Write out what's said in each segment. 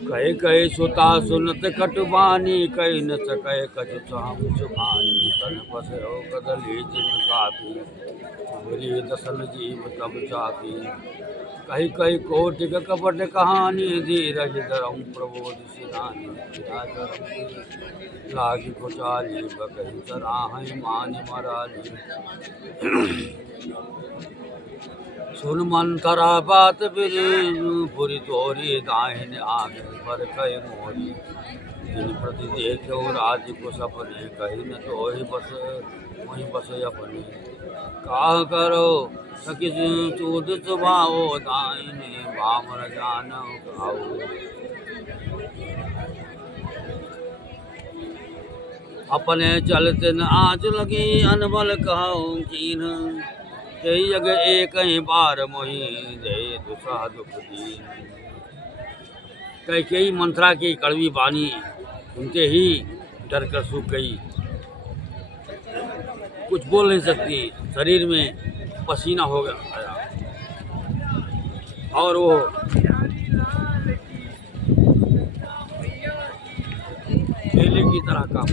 कहे कहे सुता सुनत कटवानी, कही न सके कछु चाहूं सुखानी। तन बस हो कदली जिन काफी, बुरी दसन जीव तब चापी। कही कही कोटिक कपट कहानी, धीरज धरम प्रबोध सिधानी। लागी कुचाली बकही सराहई, मानि मराली। सुन मंथरा बात बिनु, पुरी तोरी दाहिन आगे पर कह मोरी। जिन प्रति देखो राज को सपने, कही न तोहि बस वही बस अपने। काह करो सखी चूद सुभाओ, दाहिने बामन जानो खाओ। अपने चलते न आज लगी, अनबल कहो कीन। कई जगह एक ही बार मोही, दे दुसह दुख दीन। कई मंत्रा की कड़वी बानी सुनते ही डर कर सूख गई। कुछ बोल नहीं सकती, शरीर में पसीना हो गया और वो केले की तरह काम।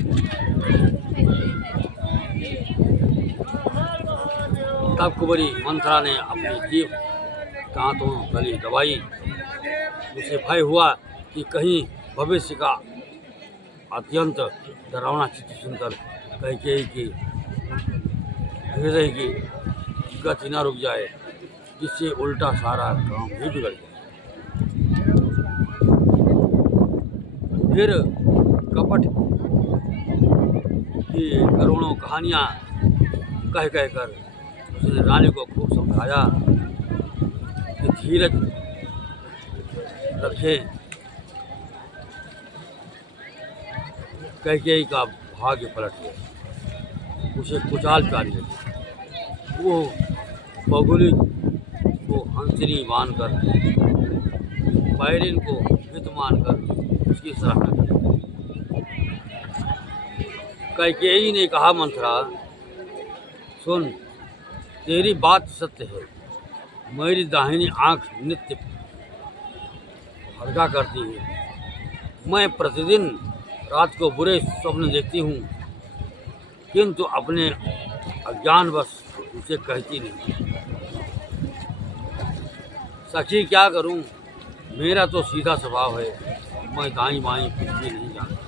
तब कुबरी मंत्रा ने अपनी जीभ दांतों गली दबाई। उसे भय हुआ कि कहीं भविष्य का अत्यंत डरावना चित्र सुनकर कैकेयी की हृदय की गति न रुक जाए, जिससे उल्टा सारा काम भी बिगड़ जाए। फिर कपट की करोड़ों कहानियाँ कह कर उसने रानी को खूब समझाया कि धीरज रखे। कैकेयी का भाग्य पलट गया, उसे कुचाल प्यारी लगी। वो बगुली को हंसनी मानकर, बैरिन को हित मानकर उसकी सराहना कर। कैकेयी ने कहा, मंथरा सुन, तेरी बात सत्य है। मेरी दाहिनी आंख नित्य हल्का करती है। मैं प्रतिदिन रात को बुरे स्वप्न देखती हूँ, किंतु अपने अज्ञानवश उसे कहती नहीं। सखी क्या करूँ, मेरा तो सीधा स्वभाव है, मैं दाईं बाईं कुछ भी नहीं जानता।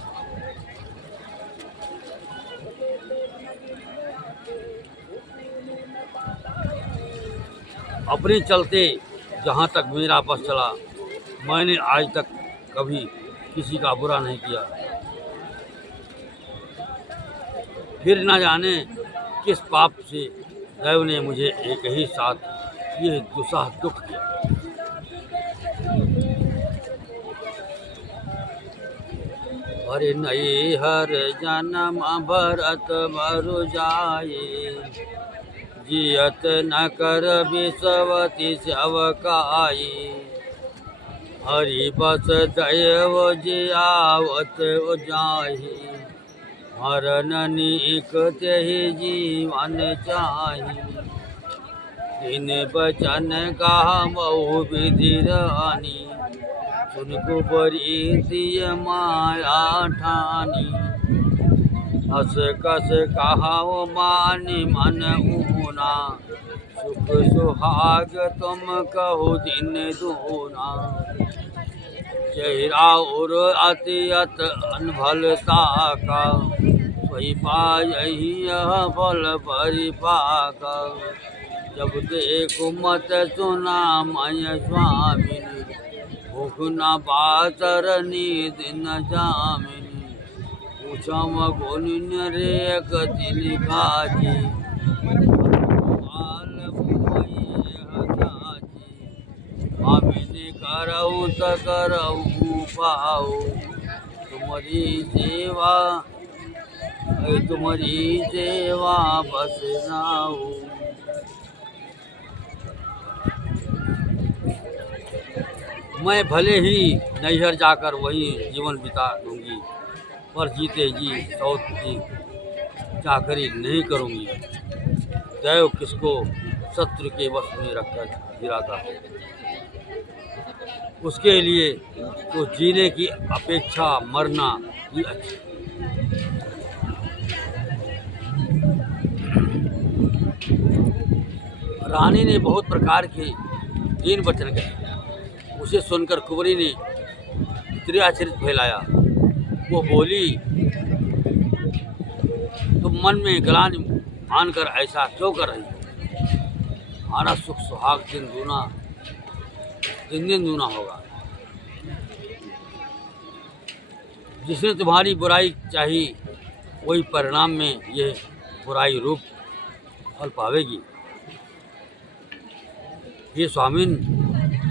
अपने चलते जहाँ तक मेरा बस चला, मैंने आज तक कभी किसी का बुरा नहीं किया। फिर न जाने किस पाप से दैव ने मुझे एक ही साथ ये दुसह दुख दिया। हरे नई हर जन्म भरत भरु जाए, जियत न कर विषवती शवकाई। हरि बस दैव जियावत जाहि, मरण नीक तेहि जीवन चाहि। दिन बचन गावहु विधि रानी, सुन कुबरी दिय माया ठानी। हस कस कहाओ मानि मन ऊना, सुख सुहाग तुम कहो दिन दूना। चेहरा और अति अत अनभलता का, वही पायहि यह फल परिपाका। जब देखो मत सुना मय स्वामिनी, भूख न बातर नींद न जामिनी। पूछम गुण रे गति निकाजी, आमिनी करऊ त करऊ पाओ। तुम्हारी सेवा बस नाऊ। मैं भले ही नैहर जाकर वहीं जीवन बिता दूंगी, पर जीते जी सौत की चाकरी नहीं करूंगी। दैव किसको शत्रु के वश में रखकर गिराता है। उसके लिए तो जीने की अपेक्षा मरना ही अच्छा। रानी ने बहुत प्रकार के तीन वचन कहे। उसे सुनकर कुंवरी ने इतना आश्चर्य फैलाया। वो बोली, तुम मन में ग्लानि मानकर ऐसा क्यों कर रही हो? हमारा सुख सुहाग दिन दिन दूना होगा। जिसने तुम्हारी बुराई चाही वही परिणाम में ये बुराई रूप फल पावेगी। ये स्वामिन,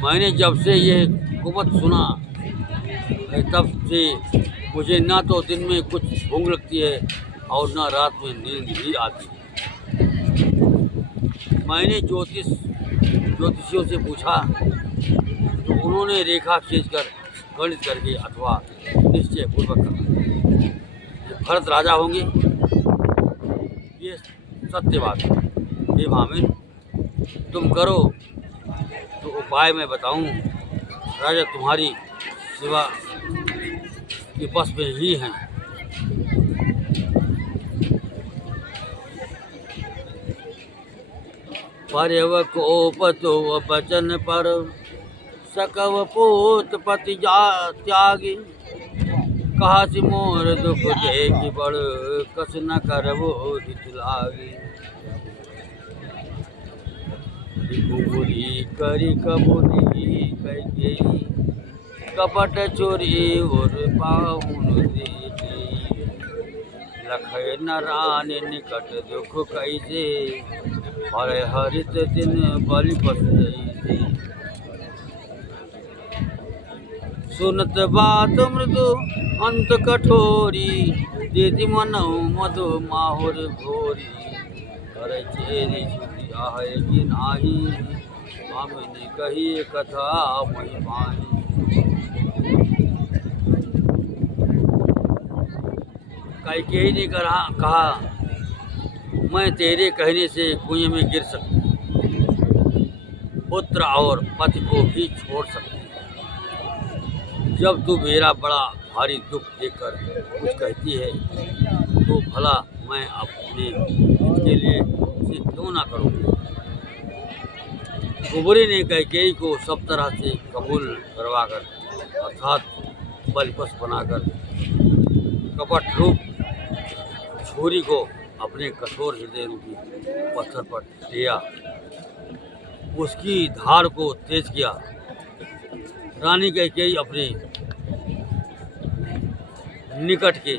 मैंने जब से ये कुमत सुना है तब से मुझे ना तो दिन में कुछ भूख लगती है और ना रात में नींद भी आती। मैंने ज्योतिषियों से पूछा तो उन्होंने रेखा खींचकर गणित करके अथवा निश्चय पूर्वक कहा ये भरत राजा होंगे। ये सत्य बात है। हे भामिन, तुम करो तो उपाय मैं बताऊं। राजा तुम्हारी सेवा के बस में ही हैं। पर्यव कोपतो बचन पर सकव पोत पति त्यागी। कहा सि मोर दुख देखि बड़ कस न करबो हित लागी। कबूली करी कबूली कैकेयी कपट चोरी और पाहुन देती। लखय न रानी निकट दुख कैसे हर हरित दिन बलि बस जैसे। सुनत बात मृदु अंत कठोरी दीदी मनो मधु माहुर घोरी। करे चेरी छुटी आहे कि नाही हमने कही कथा मही पानी। कैकेयी ने कहा मैं तेरे कहने से कुएं में गिर सकती, पुत्र और पति को भी छोड़ सकती। जब तू मेरा बड़ा भारी दुख देखकर कुछ कहती है तो भला मैं अपने हित के लिए उसे क्यों ना करूं। कुंवरी ने कैकेयी को सब तरह से कबूल करवाकर अर्थात बलिपश बनाकर कपट रूप छुरी को अपने कठोर हृदय रूपी पत्थर पर लिया, उसकी धार को तेज किया। रानी कैकेयी अपने निकट के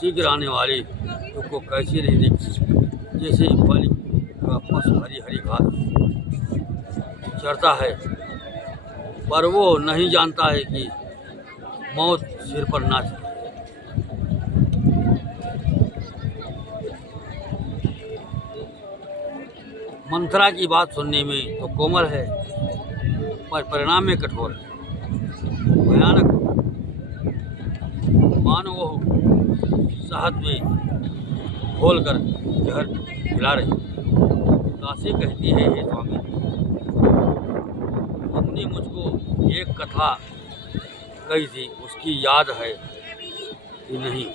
शीघ्र आने वाले दुख को कैसे नहीं देख। जैसे बलि का पशु हरी हरी घास चरता है पर वो नहीं जानता है कि मौत सिर पर नाच। मंथरा की बात सुनने में तो कोमल है पर परिणाम में कठोर है, भयानक। मानो वो शहद में घोलकर जहर खिला रही। दासी कहती है, हे स्वामी, तुमने मुझको एक कथा कही थी, उसकी याद है कि नहीं?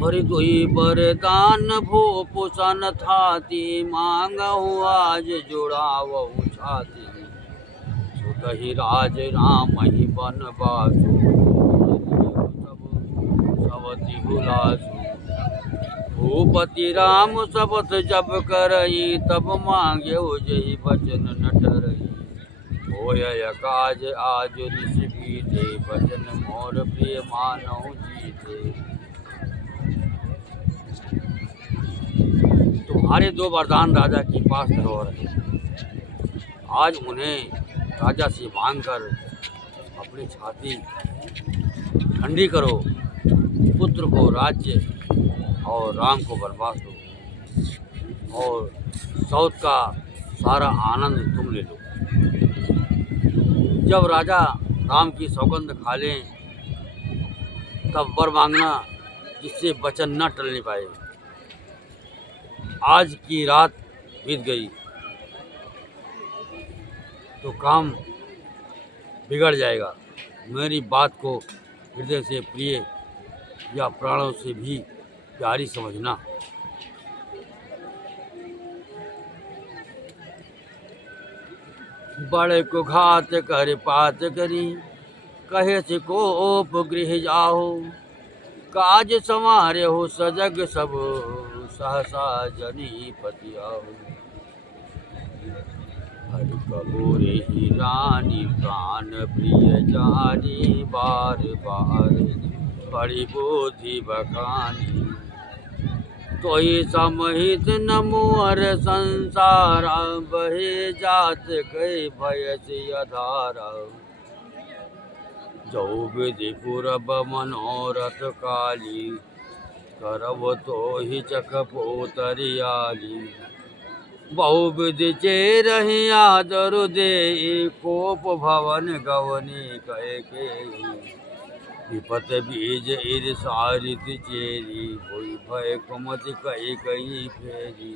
हरि दुई बरदान भो पुसन थाती। मांगहु आज जुड़ावहु छाती। सुतहि राज राम ही बनवासु। सवति हुलासु। भूपति राम शपथ जब करई। तब मांग्यहु जहि बचन न टरई। होय काज आज ऋषि बीते। बचन मोर प्रिय मानहु जीते। तुम्हारे दो वरदान राजा के पास धरोहर है। आज उन्हें राजा से मांगकर अपनी छाती ठंडी करो। पुत्र को राज्य और राम को वनवास दो। और साउथ का सारा आनंद तुम ले लो। जब राजा राम की सौगंध खा लें तब वर मांगना जिससे वचन न टलने पाए। आज की रात बीत गई तो काम बिगड़ जाएगा। मेरी बात को हृदय से प्रिय या प्राणों से भी प्यारी समझना। बड़े को घात कर पात करी, कहे से कोप गृह जाओ। काज संवारे हो सजग सब, सहसा जनी पति आओ। हरि कपूरे ही रानी प्राण प्रिय जानी, बार बार बड़ी बुद्धि बखानी। तो ही समहित न मोर संसारा, बहे जात कई भय से अधारा। जो विधि पूरब मनोरथ काली, करब तो ही चख पोतरियाली। बहु विधि चेरहि आदरु दे, कोप भवन गवनी कहे के। विपत बीज ईर्षा रीति चेरी, होई भय कुमति कही कही फेरी।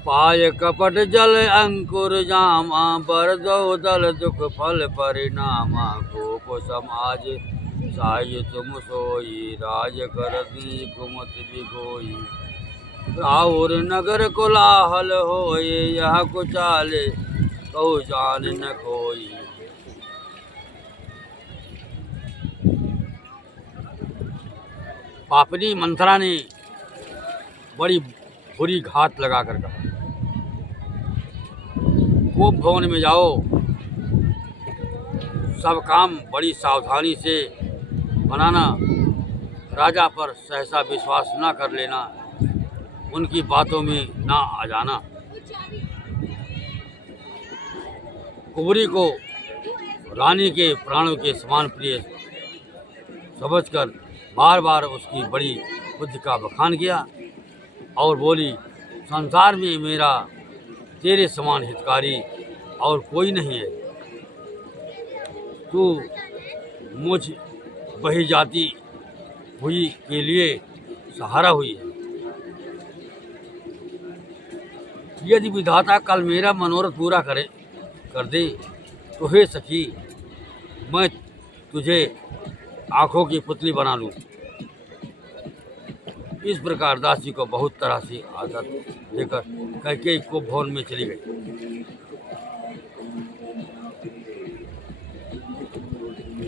पाय कपट जल अंकुर जामा, बरदो दल दुख फल परिणामा। कोप समाज साय तुम सोई, राज करती कुमति बिगोई। राउर नगर कोलाहल होए, यह कुचाले कहु जान न कोई। पापनी मंथरा ने बड़ी बुरी घात लगाकर कहा, कोप भवन में जाओ, सब काम बड़ी सावधानी से बनाना। राजा पर सहसा विश्वास न कर लेना, उनकी बातों में ना आ जाना। कुंवरी को रानी के प्राणों के समान प्रिय समझकर बार बार उसकी बड़ी बुद्धि का बखान किया और बोली, संसार में मेरा तेरे समान हितकारी और कोई नहीं है। तू मुझ बही जाती हुई के लिए सहारा हुई है। यदि विधाता कल मेरा मनोरथ पूरा कर दे तो हे सखी, मैं तुझे आंखों की पुतली बना लूं। इस प्रकार दासी को बहुत तरह से आदत देकर कैकेयी को भवन में चली गई।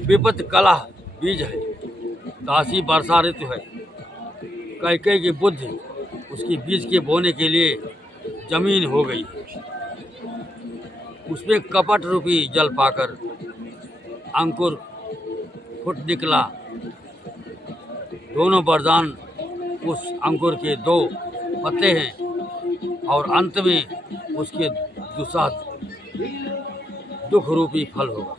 विपत कलह बीज है, दासी वर्षा ऋतु है। कैकेयी की बुद्धि उसकी बीज के बोने के लिए जमीन हो गई। उसमें कपट रूपी जल पाकर अंकुर फुट निकला। दोनों वरदान उस अंकुर के दो पत्ते हैं और अंत में उसके दुसाध दुख रूपी फल होगा।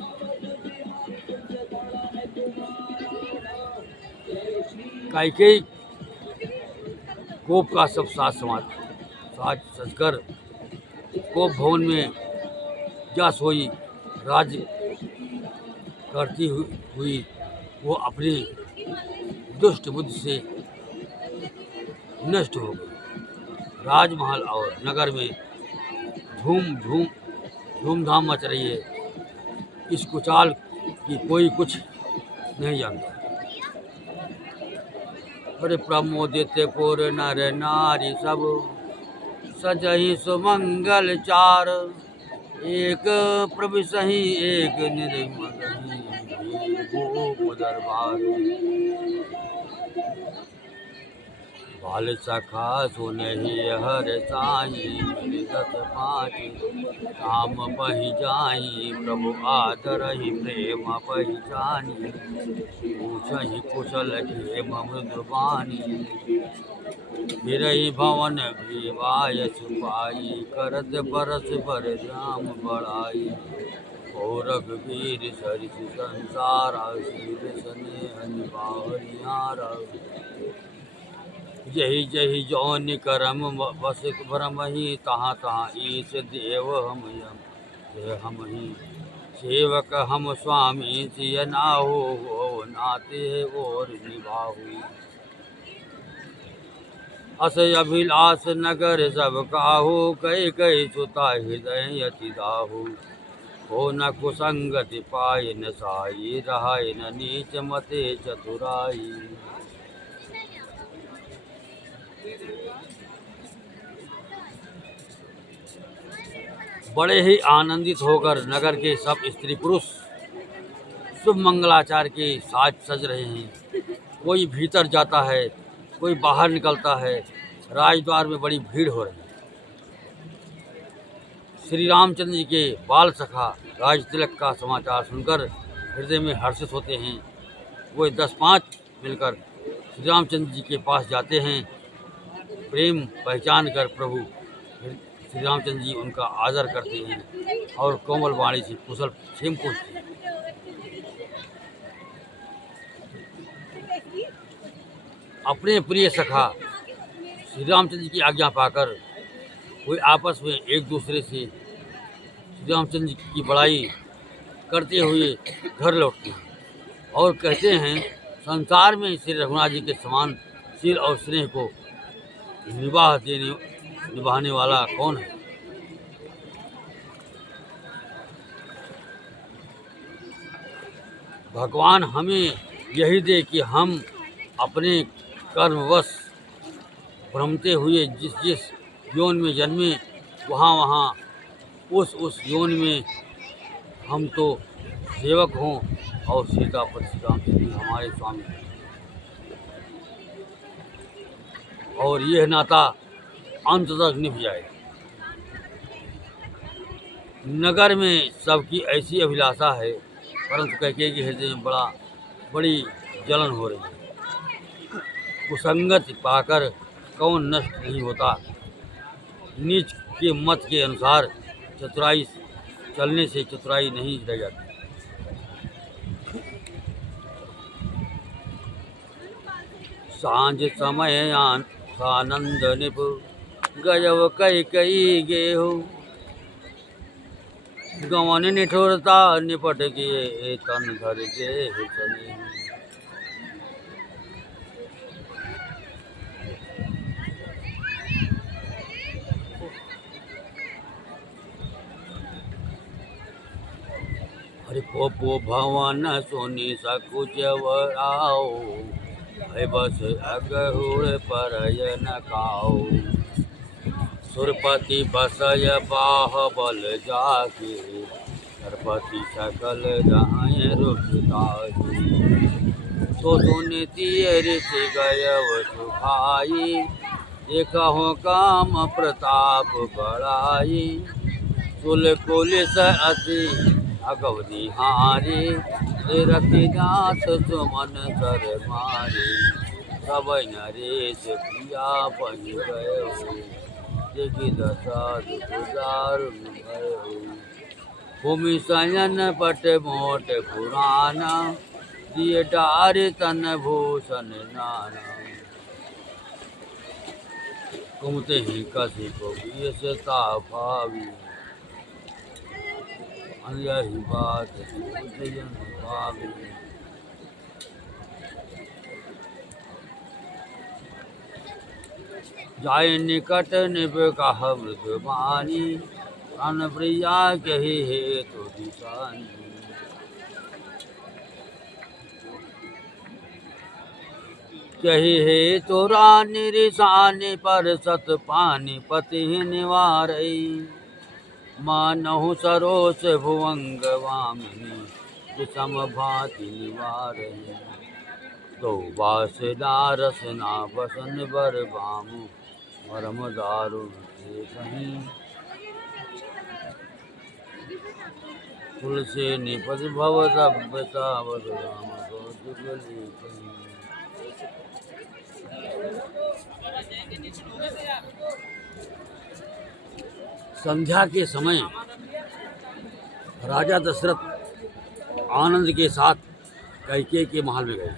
कैकेयी कोप का सब साज सजकर कोप भवन में जा सोई। राज करती हुई वो अपनी दुष्ट बुद्धि से नष्ट हो गई। राजमहल और नगर में धूमधाम मच रही है। इस कुचाल की कोई कुछ नहीं जानता। अरे प्रमोदित पुर नर नारी सब, सजहि सुमंगल चार। एक प्रविशहि एक निर्मलहि, गोप दरबार। बाल सखा सुनहि हर साई, दस पाँच काम बहि जाई। प्रभु आदरहि प्रेम पहिचानी, पूछहि कुशल खेम मृदुबानी। फिरहि भवन विवाय सुपाई, करत बरस बर राम बड़ाई। और रघुवीर सरिस संसारा, शील स्नेह निभावनिहारा। जही जही जौन करम बस भरम ही, तहाँ तहाँ ईश देव हम ही। सेवक हम स्वामी सिय नाहु, हो नाते और निभाहु। अस अभिलाष नगर सब काहू, कई कई सुता हृदय अति दाहू। हो न कुसंगति पाय न साई, रहाय न नीच मते चतुराई। बड़े ही आनंदित होकर नगर के सब स्त्री पुरुष शुभ मंगलाचार के साज सज रहे हैं। कोई भीतर जाता है, कोई बाहर निकलता है। राजद्वार में बड़ी भीड़ हो रही है। श्री रामचंद्र जी के बाल सखा राज तिलक का समाचार सुनकर हृदय में हर्षित होते हैं। वो 10-5 मिलकर श्री रामचंद्र जी के पास जाते हैं। प्रेम पहचान कर प्रभु श्री रामचंद्र जी उनका आदर करते हैं और कोमल वाणी से कुशल क्षेम पूछते हैं। अपने प्रिय सखा श्री रामचंद्र जी की आज्ञा पाकर वे आपस में एक दूसरे से श्री रामचंद्र जी की बड़ाई करते हुए घर लौटते हैं और कहते हैं, संसार में श्री रघुनाथ जी के समान शील और स्नेह को निभाने वाला कौन है। भगवान हमें यही दे कि हम अपने कर्मवश भ्रमते हुए जिस जिस योन में जन्मे, वहाँ उस योन में हम तो सेवक हों और सीतापति श्री रामचंद्र जी हमारे स्वामी, और यह नाता अंत तक निभ जाए। नगर में सबकी ऐसी अभिलाषा है, परंतु कैकेयी के हृदय में बड़ी जलन हो रही है। कुसंगत पाकर कौन नष्ट नहीं होता। नीच के मत के अनुसार चतुराई चलने से चतुराई नहीं रह जाती। सांझ समय आनंद निप, गजब कई कई गेहूँ। गवन निठुरता निपट के, तन धर गेहूँ चने। हरि पोपो भवन सोनी सकुच वराओ, है बस अगहुर परय न काओ। सुरपति बसय बाह बल जाके, सरपति सकल जाय रुखताई। सो सुनीति ऋषि गयव सुखाई, देखहु काम प्रताप बड़ाई। सुल कुलिस अति अगवदी हारे, रति नाथ सुमन सर मारे। सब नरेश प्रिया बन गयो, देखि दशा दुख दारुण भयो। भूमि शयन पट मोट पुराना, दिए डारे तन भूषण नाना। कुमते ही कसी को विषता भावी, यही बात जन भावी। जाय निकट निभ कह मृदुबानी, अन प्रिया कही हेतु दिशानी। कही हेतु रानी रिसानी, पर सत पानी पति निवारई। मानहु सरोस भुवंग वामिनी, विषम भाति निवारई। तो बासना रसना बसन बर बामु, मरम दारुण थे कहीं। तुलसी निपति भव सभ्यता, बद राम बहुत गली कहीं। संध्या के समय राजा दशरथ आनंद के साथ कैकेयी के महल में गए।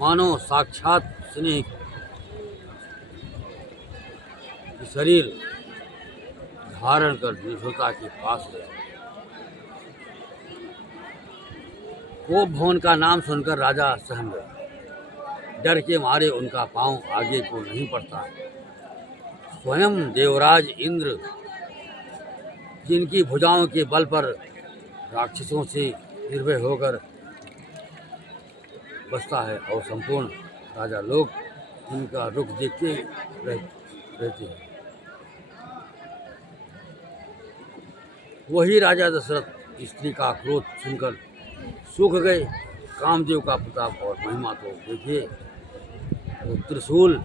मानो साक्षात स्नेह कि शरीर धारण कर निष्ठुरता के पास गया। कोप भवन का नाम सुनकर राजा सहम गए। डर के मारे उनका पांव आगे को नहीं पड़ता। स्वयं देवराज इंद्र, जिनकी भुजाओं के बल पर राक्षसों से निर्भय होकर बसता है, और संपूर्ण राजा लोग इनका रुख देखते रहते हैं। वही राजा दशरथ स्त्री का क्रोध सुनकर सूख गए। कामदेव का प्रताप और महिमा तो देखिए, वो त्रिशूल,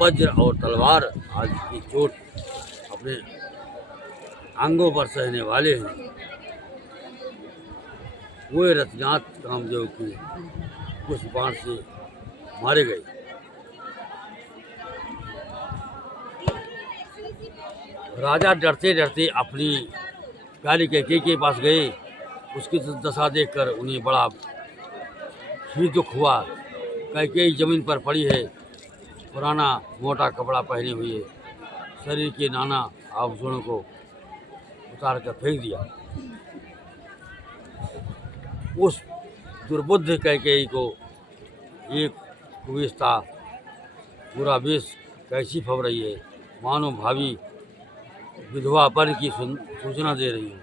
वज्र और तलवार आदि की चोट अपने अंगों पर सहने वाले हैं। वे रथनाथ कामदेव की कुछ बाण से मारे गए। राजा डरते डरते अपनी प्यारी कैकेयी के पास गए। उसकी दशा देखकर उन्हें बड़ा भी दुख हुआ। कैकेयी जमीन पर पड़ी है, पुराना मोटा कपड़ा पहने हुए, शरीर के नाना आभूषणों को उतार कर फेंक दिया। उस दुर्बुद्ध कैकेयी को एक कुविस्ता बुरा वेश कैसी फब रही है, मानो भावी विधवापन की सूचना दे रही है।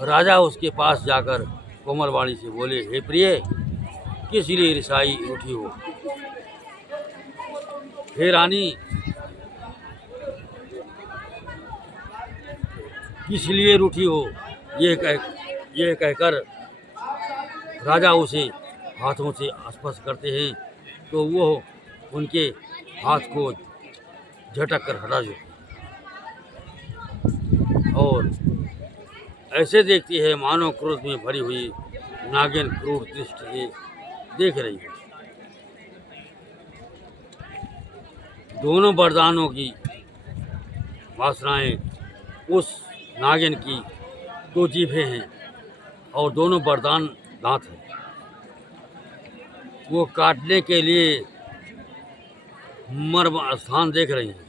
राजा उसके पास जाकर कोमल वाणी से बोले, हे प्रिय, किस लिए रिसाई उठी हो? हे रानी, किस लिए रूठी हो? यह कहकर राजा उसे हाथों से स्पर्श करते हैं तो वो उनके हाथ को झटक कर हटा देते और ऐसे देखती है मानो क्रोध में भरी हुई नागिन क्रूर दृष्टि से देख रही है। दोनों वरदानों की वासनाएं उस नागिन की दो जीभें हैं और दोनों वरदान दांत हैं। वो काटने के लिए मर्म स्थान देख रही हैं।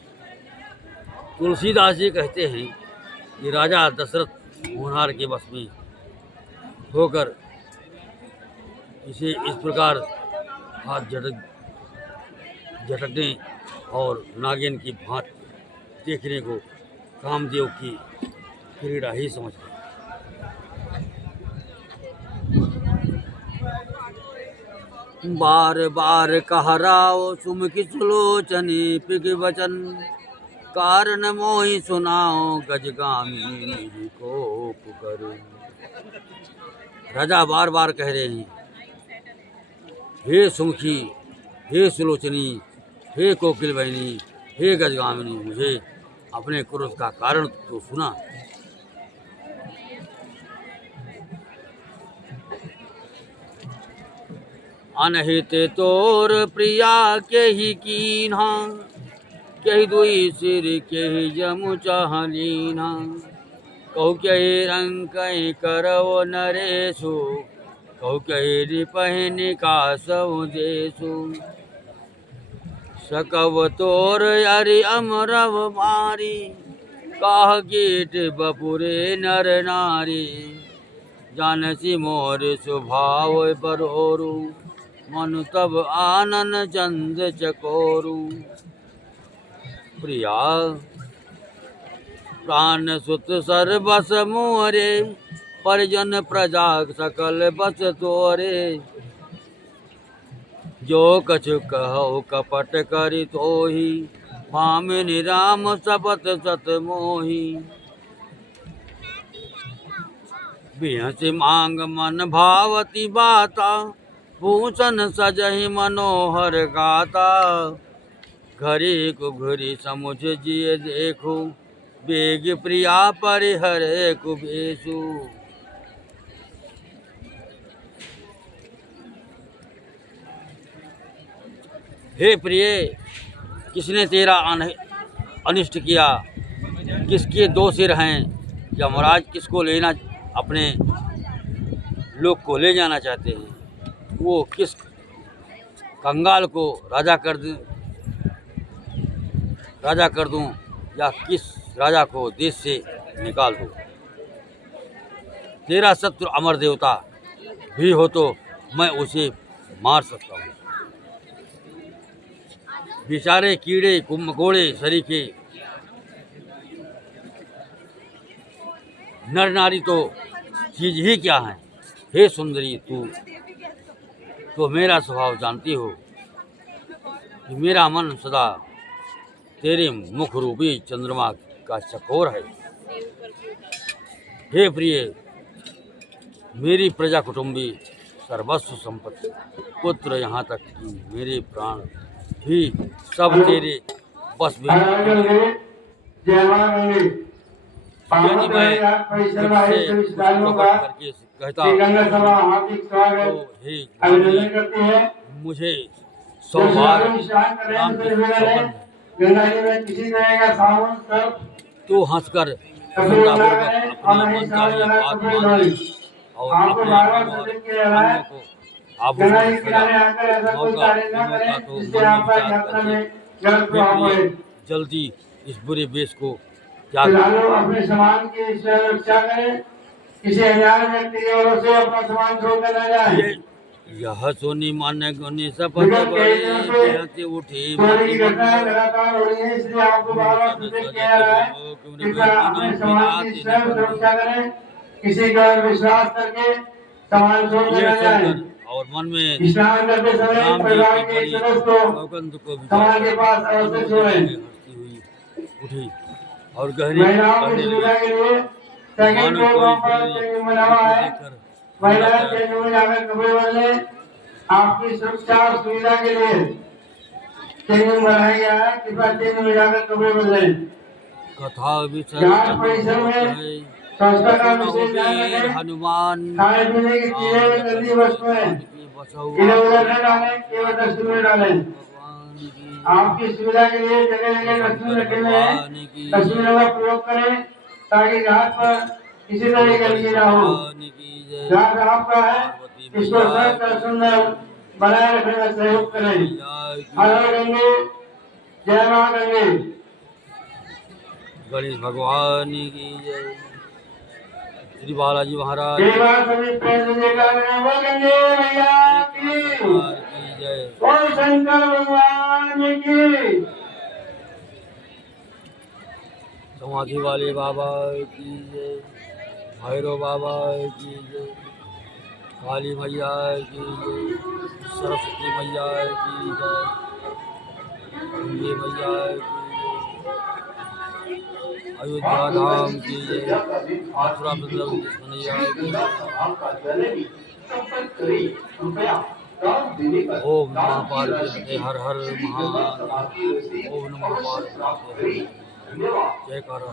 तुलसीदास जी कहते हैं कि राजा दशरथ होनहार के वश में होकर इसे इस प्रकार हाथ झटकने और नागिन की भांत देखने को कामदेव की क्रीड़ा ही समझते हैं। बार बार कहराओ सुमुखी सुलोचनी पिग वचन, कारण मोहि सुनाओ गजगामिनी को पुकर। राजा बार बार कह रहे हैं, हे सुमुखी, हे सुलोचनी, हे कोकिल बहनी, हे गजगामिनी, मुझे अपने क्रोध का कारण तो सुना। अनहित तोर प्रिया के ही कीन्हा, कही दुई सिर के ही जमु चाहलीना। कहु कही रंग कही करव नरेशु, कहु कही रिपहि निकासव देशु। सकव तोर अरि अमरव मारी, काह कीट बपुरे नर नारी। जानसी मोर स्वभाव बरोरु, मनु तब आनन चंद चकोरु। प्रिया प्राण सुत सर बस मोरे, परिजन प्रजा सकल बस तोरे। जो कछु कहो कपट करि तोहि, भामिनी राम सपत सत मोहि। बिहसि मांग मन भावती बाता, भूषण सजहि मनोहर गाता। घरी कुघरी समुझ जिय देखो, बेग प्रिया परिहरे कुबेशु। हे प्रिय, किसने तेरा अनिष्ट किया? किसके दो सिर हैं? यमराज किसको लेना, अपने लोक को ले जाना चाहते हैं? वो किस कंगाल को राजा कर राजा कर दूं या किस राजा को देश से निकाल दूं। तेरा शत्रु अमर देवता भी हो तो मैं उसे मार सकता हूँ। बेचारे कीड़े मकोड़े सरीखे नर नारी तो चीज ही क्या है। हे सुंदरी, तू तो मेरा स्वभाव जानती हो कि मेरा मन सदा तेरे मुख रूपी चंद्रमा का चकोर है। हे प्रिय, मेरी प्रजा कुटुंबी सर्वस्व संपत्ति पुत्र यहाँ तक कि मेरे प्राण भी सब तेरे बस में। यदि मैं तुझसे कुछ प्रकट करके कहता तो हे ज्ञानी, मुझे सौभाग्य राम की सौगंध है। तू हंसकर श्रद्धापूर्वक अपनी मनचाही बात मान ली और अपने अन्यों को आभूषण सजा। मौका तो मन में विचार करके जल्दी इस बुरे वेश को त्याग। अपने समाज की रक्षा करें, किसी अनजान व्यक्ति की ओर से अपना सामान छोड़कर न जाए। यह सोनी मान्य गुनी शपथ बड़े उठी लगातार हो रही है, इसलिए आपको बार-बार सूचित किया जा रहा है कि अपने समाज की सुरक्षा करें, किसी पर विश्वास करके सामान छोड़कर न जाए। और मन में स्नान करते समय परिवार के सदस्य को समाज के पास अवश्य छोड़ें। उठी और गहरी महिलाओं की सुविधा के लिए सेकंड फ्लोर पर चेंजिंग बना हुआ है। महिलाएं चेंजिंग में जाकर कपड़े बदले। आपकी सुरक्षा और सुविधा के लिए चेंजिंग बनाया गया है, कृपया चेंजिंग में जाकर कपड़े बदले। कथा जांच परिसर में स्वच्छता का विशेष ध्यान रखें। हनुमान खाने पीने की चीजें में गंदी वस्तुएं इधर उधर न डालें, केवल डस्टबिन में डालें। आपकी सुविधा के लिए जगह जगह डस्टबिन रखे हुए हैं, डस्टबिनों का प्रयोग करें ताकि घाट पर किसी तरह की गंदगी न हो। घाट आपका है, इसको स्वच्छ और सुंदर बनाए रखने में सहयोग करें। हर हर गंगे, जय मां गंगे। गणेश भगवान की जय। श्री बालाजी महाराज सभी प्रेम से गंगे मैया की जय। और शंकर भगवान की। समाधि वाले बाबा की जय। भैरव बाबा की जय। काली मैया की जय। सरस्वती मैया की जय। गंगे मैया की जय। अयोध्या धाम की जय। मथुरा वृंदावन मैया की जय। ओम नमः पार्वती हर हर महादेव। ओम नमः पार्वती जयकारा।